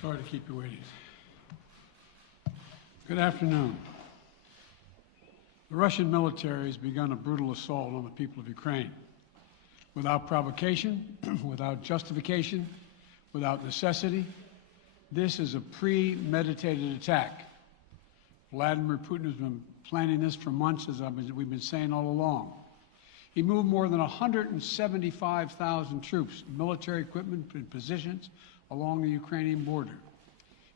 Sorry to keep you waiting. Good afternoon. The Russian military has begun a brutal assault on the people of Ukraine. Without provocation, without justification, without necessity, this is a premeditated attack. Vladimir Putin has been planning this for months, as we've been saying all along. He moved more than 175,000 troops, military equipment, and positions along the Ukrainian border.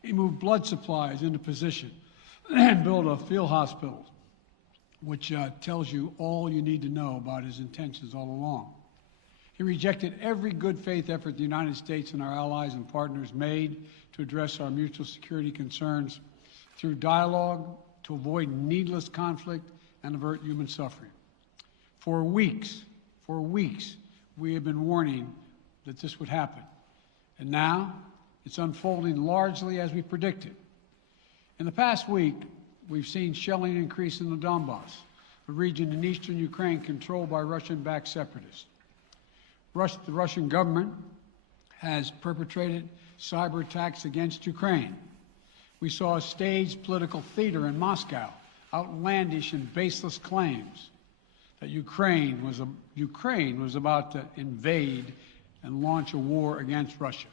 He moved blood supplies into position and built a field hospital, which tells you all you need to know about his intentions all along. He rejected every good faith effort the United States and our allies and partners made to address our mutual security concerns through dialogue to avoid needless conflict and avert human suffering. For weeks, we have been warning that this would happen. And now it's unfolding largely as we predicted. In the past week, we've seen shelling increase in the Donbass, a region in eastern Ukraine controlled by Russian-backed separatists. The Russian government has perpetrated cyber attacks against Ukraine. We saw a staged political theater in Moscow, outlandish and baseless claims that Ukraine was about to invade and launch a war against Russia,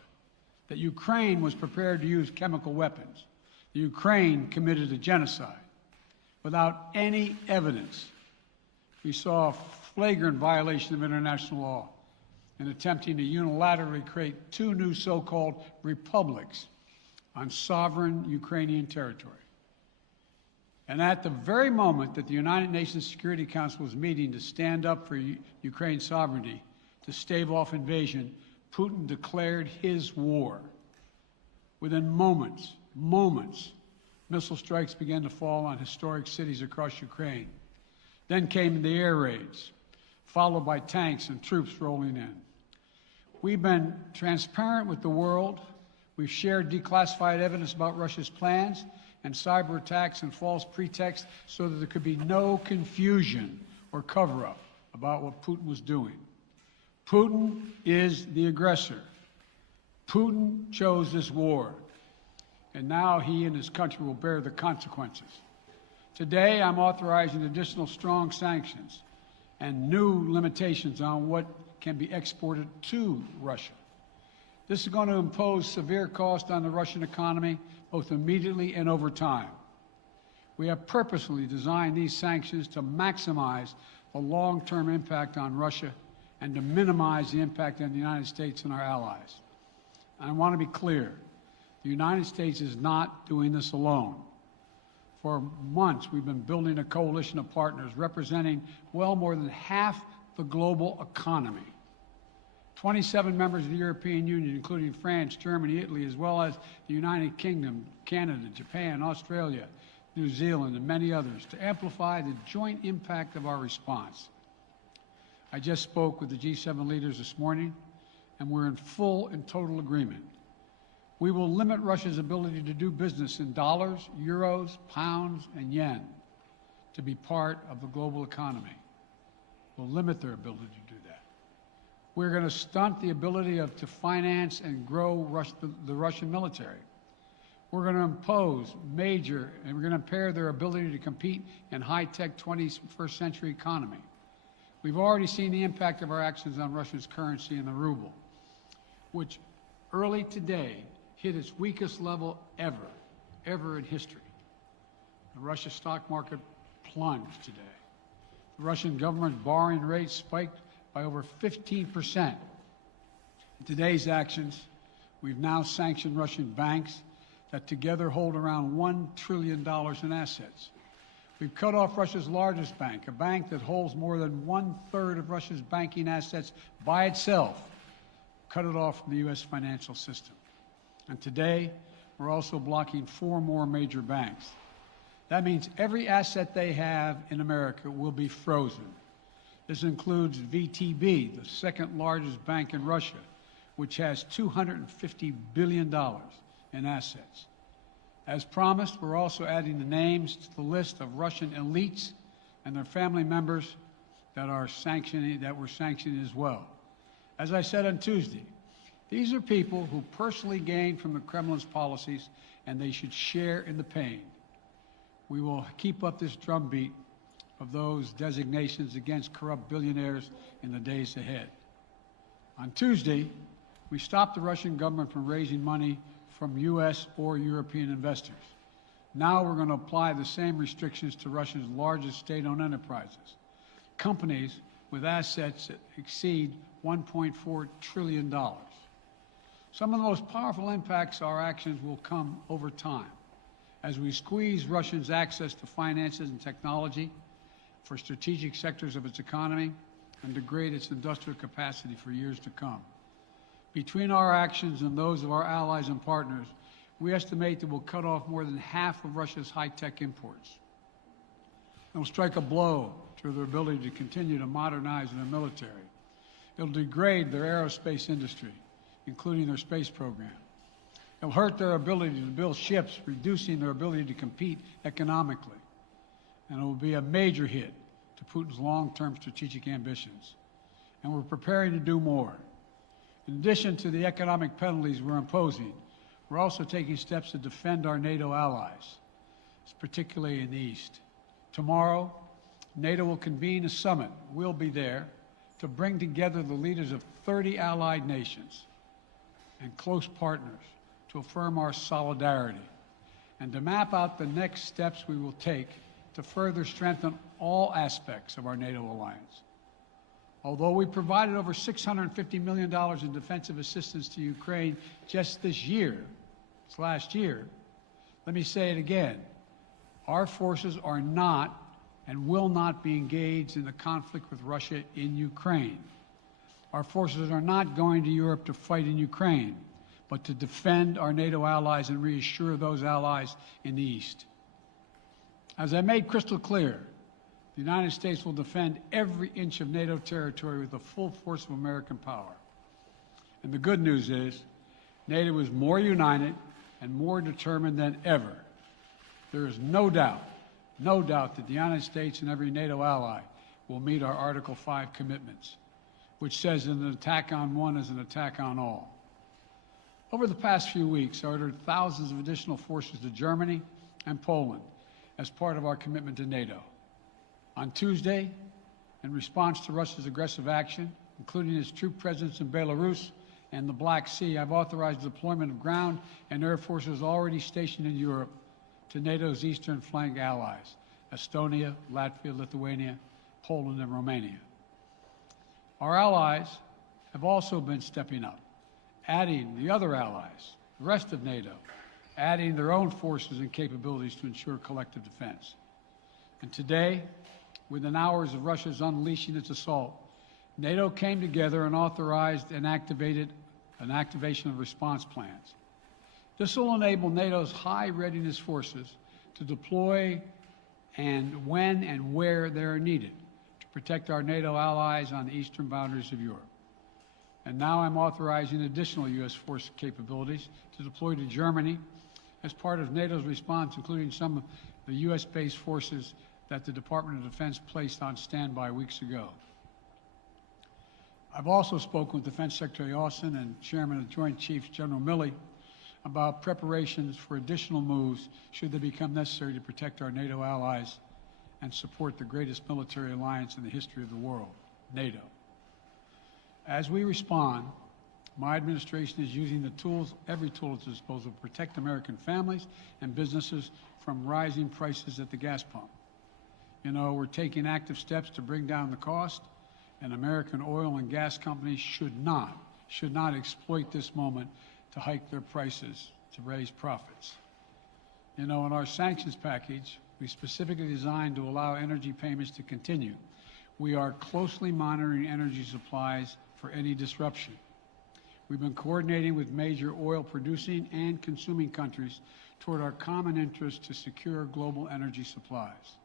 that Ukraine was prepared to use chemical weapons, that Ukraine committed a genocide. Without any evidence, we saw a flagrant violation of international law in attempting to unilaterally create two new so-called republics on sovereign Ukrainian territory. And at the very moment that the United Nations Security Council was meeting to stand up for Ukraine's sovereignty, to stave off invasion, Putin declared his war. Within moments, missile strikes began to fall on historic cities across Ukraine. Then came the air raids, followed by tanks and troops rolling in. We've been transparent with the world. We've shared declassified evidence about Russia's plans and cyber attacks and false pretexts so that there could be no confusion or cover-up about what Putin was doing. Putin is the aggressor. Putin chose this war, and now he and his country will bear the consequences. Today, I'm authorizing additional strong sanctions and new limitations on what can be exported to Russia. This is going to impose severe cost on the Russian economy, both immediately and over time. We have purposely designed these sanctions to maximize the long-term impact on Russia and to minimize the impact on the United States and our allies. And I want to be clear, the United States is not doing this alone. For months, we've been building a coalition of partners representing well more than half the global economy. 27 members of the European Union, including France, Germany, Italy, as well as the United Kingdom, Canada, Japan, Australia, New Zealand, and many others, to amplify the joint impact of our response. I just spoke with the G7 leaders this morning, and we're in full and total agreement. We will limit Russia's ability to do business in dollars, euros, pounds, and yen to be part of the global economy. We'll limit their ability to do that. We're going to stunt the ability to finance and grow the Russian military. We're going to impose and we're going to impair their ability to compete in high-tech 21st century economy. We've already seen the impact of our actions on Russia's currency and the ruble, which early today hit its weakest level ever in history. The Russian stock market plunged today. The Russian government's borrowing rate spiked by over 15%. In today's actions, we've now sanctioned Russian banks that together hold around $1 trillion in assets. We've cut off Russia's largest bank, a bank that holds more than 1/3 of Russia's banking assets by itself, cut it off from the U.S. financial system. And today, we're also blocking 4 more major banks. That means every asset they have in America will be frozen. This includes VTB, the second largest bank in Russia, which has $250 billion in assets. As promised, we're also adding the names to the list of Russian elites and their family members that we're sanctioning as well. As I said on Tuesday, These are people who personally gain from the Kremlin's policies, and they should share in the pain. We will keep up this drumbeat of those designations against corrupt billionaires in the days ahead. On Tuesday, we stopped the Russian government from raising money from U.S. or European investors. Now we're going to apply the same restrictions to Russia's largest state-owned enterprises, companies with assets that exceed $1.4 trillion. Some of the most powerful impacts of our actions will come over time as we squeeze Russia's access to finances and technology for strategic sectors of its economy and degrade its industrial capacity for years to come. Between our actions and those of our allies and partners, we estimate that we'll cut off more than half of Russia's high-tech imports. It will strike a blow to their ability to continue to modernize their military. It will degrade their aerospace industry, including their space program. It will hurt their ability to build ships, reducing their ability to compete economically. And it will be a major hit to Putin's long-term strategic ambitions. And we're preparing to do more. In addition to the economic penalties we're imposing, we're also taking steps to defend our NATO allies, particularly in the East. Tomorrow, NATO will convene a summit. We'll be there to bring together the leaders of 30 allied nations and close partners to affirm our solidarity and to map out the next steps we will take to further strengthen all aspects of our NATO alliance. Although we provided over $650 million in defensive assistance to Ukraine just this last year, let me say it again. Our forces are not and will not be engaged in the conflict with Russia in Ukraine. Our forces are not going to Europe to fight in Ukraine, but to defend our NATO allies and reassure those allies in the East. As I made crystal clear, the United States will defend every inch of NATO territory with the full force of American power. And the good news is, NATO is more united and more determined than ever. There is no doubt that the United States and every NATO ally will meet our Article 5 commitments, which says that an attack on one is an attack on all. Over the past few weeks, I ordered thousands of additional forces to Germany and Poland as part of our commitment to NATO. On Tuesday, in response to Russia's aggressive action, including its troop presence in Belarus and the Black Sea, I've authorized the deployment of ground and air forces already stationed in Europe to NATO's eastern flank allies, Estonia, Latvia, Lithuania, Poland, and Romania. Our allies have also been stepping up, adding the other allies, the rest of NATO, adding their own forces and capabilities to ensure collective defense. And today, within hours of Russia's unleashing its assault, NATO came together and authorized and activated an activation of response plans. This will enable NATO's high readiness forces to deploy and when and where they are needed to protect our NATO allies on the eastern boundaries of Europe. And now I'm authorizing additional U.S. force capabilities to deploy to Germany as part of NATO's response, including some of the U.S.-based forces that the Department of Defense placed on standby weeks ago. I've also spoken with Defense Secretary Austin and Chairman of the Joint Chiefs, General Milley, about preparations for additional moves should they become necessary to protect our NATO allies and support the greatest military alliance in the history of the world, NATO. As we respond, my administration is using the tools, every tool at its disposal, to protect American families and businesses from rising prices at the gas pump. You know, we're taking active steps to bring down the cost, and American oil and gas companies should not exploit this moment to hike their prices to raise profits. You know, in our sanctions package, we specifically designed to allow energy payments to continue. We are closely monitoring energy supplies for any disruption. We've been coordinating with major oil producing and consuming countries toward our common interest to secure global energy supplies.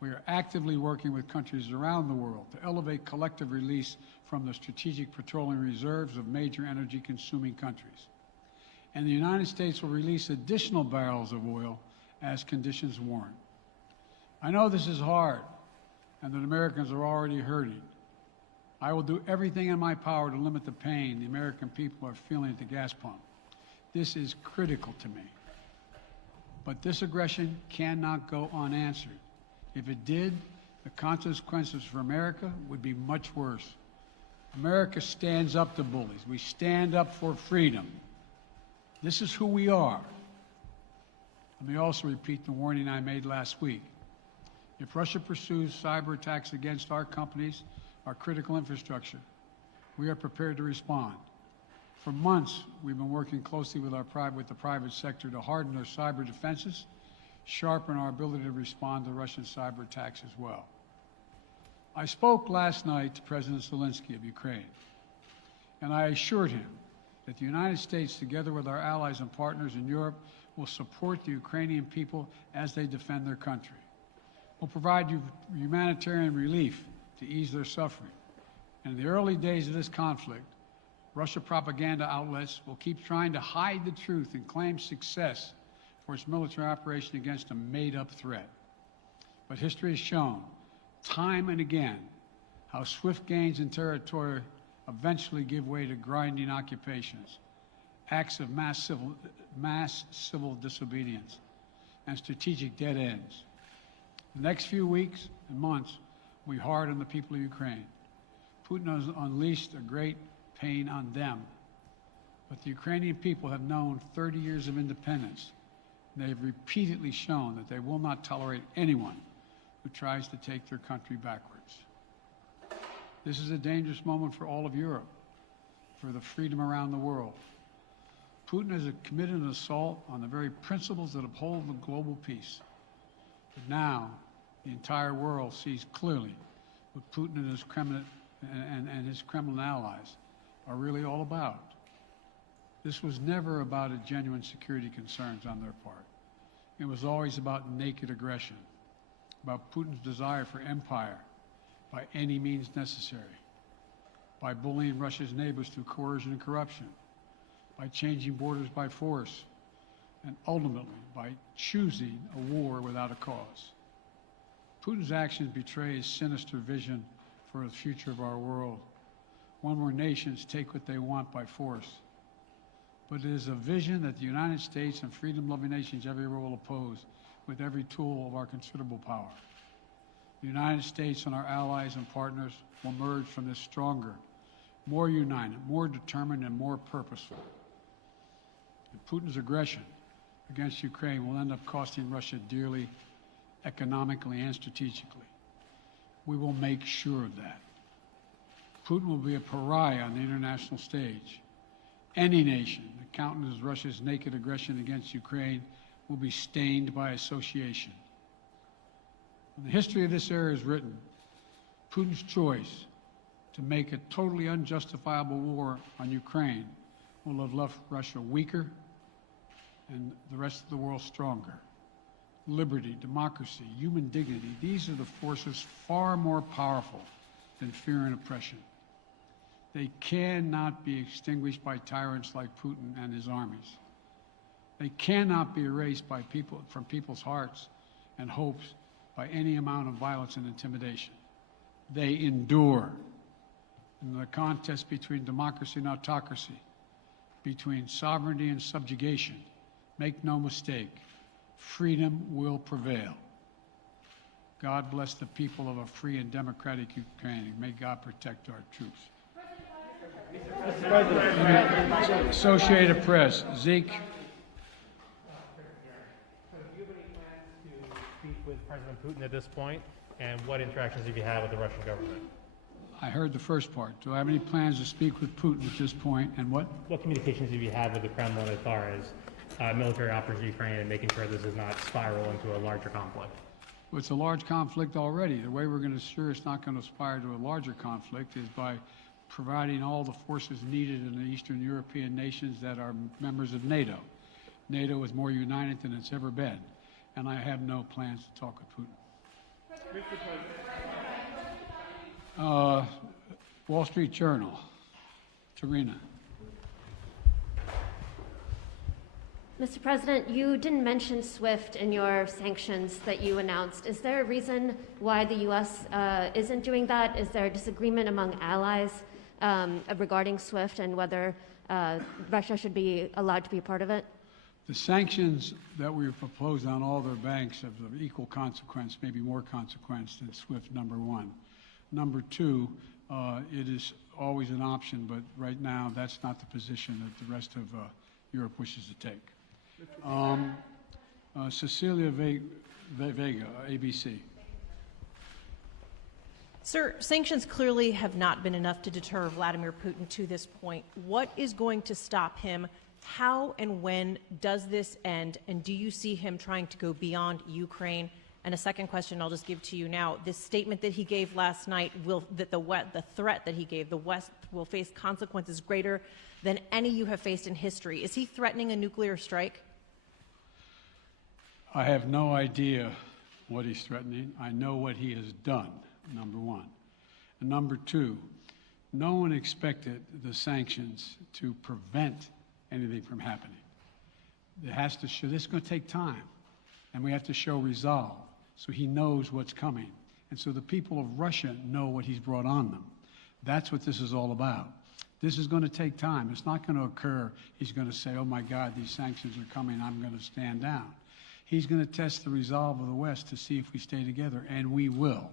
We are actively working with countries around the world to elevate collective release from the strategic petroleum reserves of major energy-consuming countries. And the United States will release additional barrels of oil as conditions warrant. I know this is hard and that Americans are already hurting. I will do everything in my power to limit the pain the American people are feeling at the gas pump. This is critical to me. But this aggression cannot go unanswered. If it did, the consequences for America would be much worse. America stands up to bullies. We stand up for freedom. This is who we are. Let me also repeat the warning I made last week. If Russia pursues cyber attacks against our companies, our critical infrastructure, we are prepared to respond. For months, we've been working closely with the private sector to harden their cyber defenses, sharpen our ability to respond to Russian cyber attacks as well. I spoke last night to President Zelensky of Ukraine, and I assured him that the United States, together with our allies and partners in Europe, will support the Ukrainian people as they defend their country. We'll provide humanitarian relief to ease their suffering. And in the early days of this conflict, Russia propaganda outlets will keep trying to hide the truth and claim success for its military operation against a made-up threat. But history has shown, time and again, how swift gains in territory eventually give way to grinding occupations, acts of mass civil disobedience, and strategic dead ends. The next few weeks and months will be hard on the people of Ukraine. Putin has unleashed a great pain on them, but the Ukrainian people have known 30 years of independence. They have repeatedly shown that they will not tolerate anyone who tries to take their country backwards. This is a dangerous moment for all of Europe, for the freedom around the world. Putin has committed an assault on the very principles that uphold the global peace. But now, the entire world sees clearly what Putin and his Kremlin allies are really all about. This was never about a genuine security concerns on their part. It was always about naked aggression, about Putin's desire for empire by any means necessary, by bullying Russia's neighbors through coercion and corruption, by changing borders by force, and ultimately by choosing a war without a cause. Putin's actions betray his sinister vision for the future of our world, one where nations take what they want by force. But it is a vision that the United States and freedom-loving nations everywhere will oppose with every tool of our considerable power. The United States and our allies and partners will emerge from this stronger, more united, more determined, and more purposeful. And Putin's aggression against Ukraine will end up costing Russia dearly, economically and strategically. We will make sure of that. Putin will be a pariah on the international stage. Any nation that countenances Russia's naked aggression against Ukraine will be stained by association. When the history of this era is written, Putin's choice to make a totally unjustifiable war on Ukraine will have left Russia weaker and the rest of the world stronger. Liberty, democracy, human dignity, these are the forces far more powerful than fear and oppression. They cannot be extinguished by tyrants like Putin and his armies. They cannot be erased by from people's hearts and hopes by any amount of violence and intimidation. They endure. In the contest between democracy and autocracy, between sovereignty and subjugation, make no mistake, freedom will prevail. God bless the people of a free and democratic Ukraine. May God protect our troops. Associated Press, Zeke. Do you have any plans to speak with President Putin at this point? And what interactions have you had with the Russian government? I heard the first part. Do I have any plans to speak with Putin at this point, and what? What communications have you had with the Kremlin as far as military operations in Ukraine and making sure this does not spiral into a larger conflict? Well, it's a large conflict already. The way we're going to ensure it's not going to aspire to a larger conflict is by providing all the forces needed in the Eastern European nations that are members of NATO. NATO is more united than it's ever been, and I have no plans to talk with Putin. Wall Street Journal, Tarina. Mr. President, you didn't mention SWIFT in your sanctions that you announced. Is there a reason why the U.S. Isn't doing that? Is there a disagreement among allies regarding SWIFT and whether Russia should be allowed to be a part of it? The sanctions that we proposed on all their banks have of equal consequence, maybe more consequence than SWIFT, number one. Number two, it is always an option, but right now that's not the position that the rest of Europe wishes to take. Cecilia Vega, ABC. Sir, sanctions clearly have not been enough to deter Vladimir Putin to this point. What is going to stop him? How and when does this end? And do you see him trying to go beyond Ukraine? And a second question I'll just give to you now. This statement that he gave last night, the threat that he gave, the West will face consequences greater than any you have faced in history. Is he threatening a nuclear strike? I have no idea what he's threatening. I know what he has done, number one. And number two, no one expected the sanctions to prevent anything from happening. It has to show, this is going to take time, and we have to show resolve so he knows what's coming. And so the people of Russia know what he's brought on them. That's what this is all about. This is going to take time. It's not going to occur, he's going to say, oh my God, these sanctions are coming, I'm going to stand down. He's going to test the resolve of the West to see if we stay together, and we will.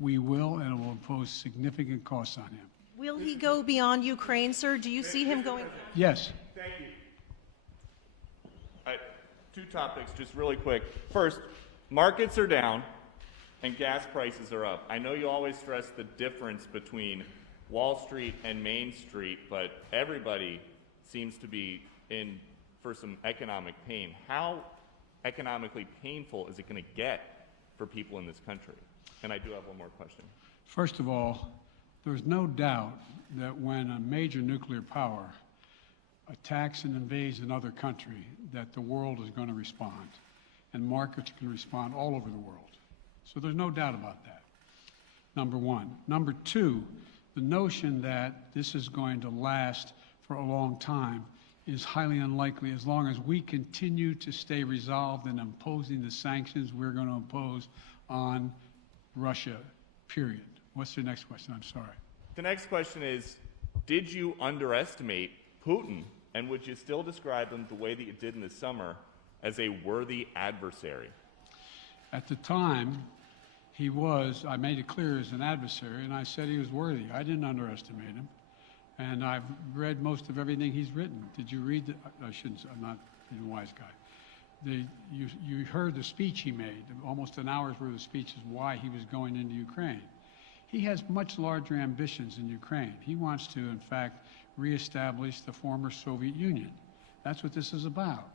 We will, and it will impose significant costs on him. Will he go beyond Ukraine, sir? Do you see him going? Yes. Thank you. Two topics, just really quick. First, markets are down and gas prices are up. I know you always stress the difference between Wall Street and Main Street, but everybody seems to be in for some economic pain. How economically painful is it going to get for people in this country? And I do have one more question. First of all, there's no doubt that when a major nuclear power attacks and invades another country, that the world is going to respond, and markets can respond all over the world. So there's no doubt about that, number one. Number two, the notion that this is going to last for a long time is highly unlikely as long as we continue to stay resolved in imposing the sanctions we're going to impose on Russia, period. What's the next question? I'm sorry. The next question is, did you underestimate Putin, and would you still describe him the way that you did in the summer as a worthy adversary? At the time, he was, I made it clear, as an adversary, and I said he was worthy. I didn't underestimate him. And I've read most of everything he's written. Did you read I shouldn't, I'm not a wise guy. You heard the speech he made, almost an hour's worth of speech is why he was going into Ukraine. He has much larger ambitions in Ukraine. He wants to, in fact, reestablish the former Soviet Union. That's what this is about.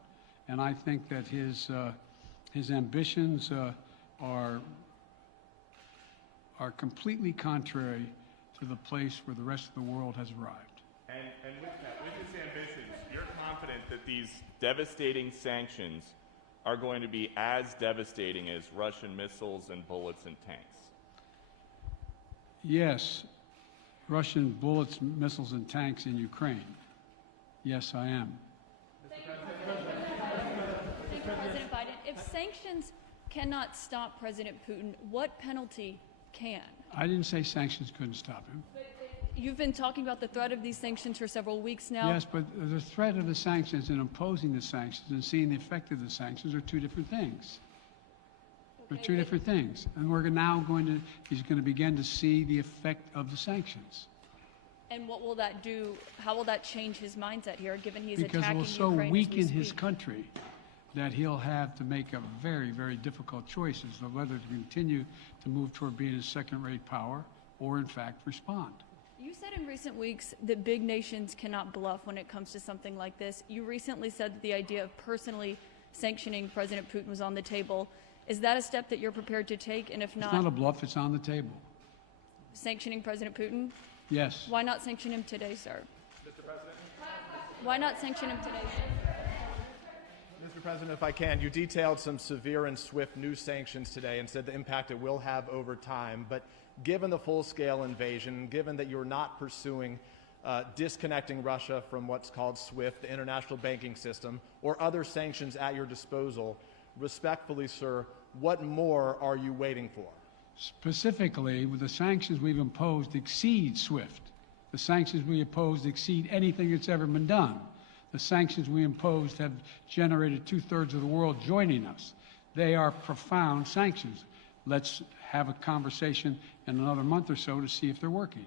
And I think that his ambitions are completely contrary to the place where the rest of the world has arrived. And with that, with his ambitions, you're confident that these devastating sanctions are going to be as devastating as Russian missiles and bullets and tanks? Yes, Russian bullets, missiles, and tanks in Ukraine. Yes, I am. Thank you, President Biden. If sanctions cannot stop President Putin, what penalty can? I didn't say sanctions couldn't stop him. You've been talking about the threat of these sanctions for several weeks now. Yes, but the threat of the sanctions and imposing the sanctions and seeing the effect of the sanctions are two different things. They're two different things. And we're now he's going to begin to see the effect of the sanctions. And what will that do? How will that change his mindset here, given he's Because it attacking will so Ukraine as we weaken his speak? country that he'll have to make a very, very difficult choice as to whether to continue to move toward being a second-rate power or, in fact, respond. You said in recent weeks that big nations cannot bluff when it comes to something like this. You recently said that the idea of personally sanctioning President Putin was on the table. Is that a step that you're prepared to take? And if It's not a bluff, it's on the table. sanctioning President Putin? Yes. Why not sanction him today, sir? Mr. President? Why not sanction him today, sir? Mr. President, if I can, you detailed some severe and swift new sanctions today and said the impact it will have over time. But given the full-scale invasion, given that you're not pursuing disconnecting Russia from what's called SWIFT, the international banking system, or other sanctions at your disposal. Respectfully, sir, what more are you waiting for? Specifically, with the sanctions we've imposed exceed SWIFT. The sanctions we imposed exceed anything that's ever been done. The sanctions we imposed have generated 2/3 of the world joining us. They are profound sanctions. Let's have a conversation in another month or so to see if they're working.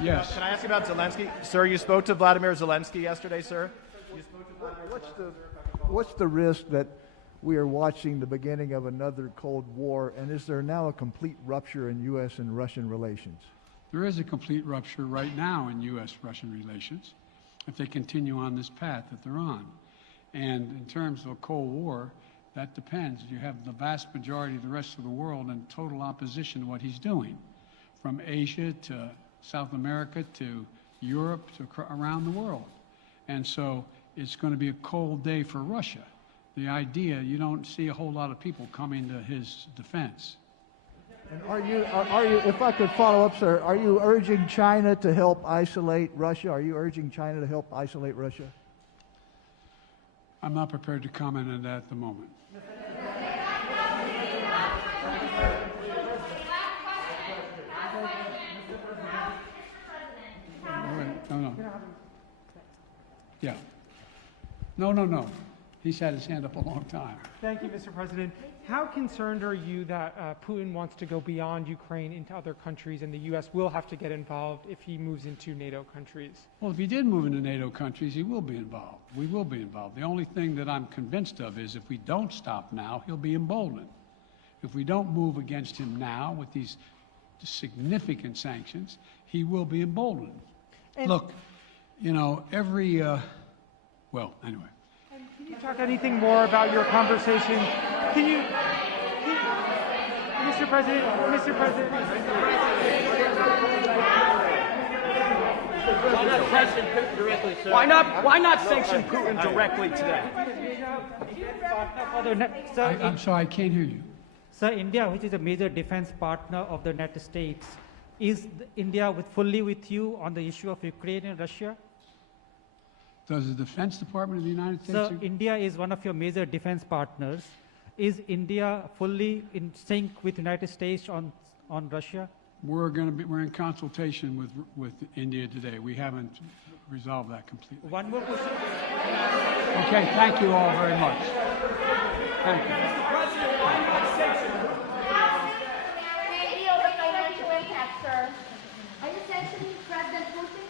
Yes. Can I ask you about Zelensky? Sir, you spoke to Vladimir Zelensky yesterday, sir? What's the risk that we are watching the beginning of another Cold War, and is there now a complete rupture in U.S. and Russian relations? There is a complete rupture right now in U.S.-Russian relations if they continue on this path that they're on. And in terms of a Cold War, that depends. You have the vast majority of the rest of the world in total opposition to what he's doing, from Asia to South America to Europe to around the world. And so it's going to be a cold day for Russia. The idea, you don't see a whole lot of people coming to his defense. And are you, if I could follow up, sir, are you urging China to help isolate Russia? Are you urging China to help isolate Russia? I'm not prepared to comment on that at the moment. No. Yeah. No. He's had his hand up a long time. Thank you, Mr. President. How concerned are you that Putin wants to go beyond Ukraine into other countries, and the U.S. will have to get involved if he moves into NATO countries? Well, if he did move into NATO countries, he will be involved. We will be involved. The only thing that I'm convinced of is if we don't stop now, he'll be emboldened. If we don't move against him now with these significant sanctions, he will be emboldened. Look, you know, well, anyway. Can you talk anything more about your conversation? Mr. President. Why not sanction Putin directly, sir? Why not sanction Putin directly today? I'm sorry, I can't hear you. Sir, India, which is a major defense partner of the United States, is India fully with you on the issue of Ukraine and Russia? Does the Defense Department of the United States... Sir, India is one of your major defense partners. Is India fully in sync with the United States on Russia? We're in consultation with India today. We haven't resolved that completely. One more question. Okay, thank you all very much. Thank you. May I deal with financial impact, sir? Are you sanctioning President Putin?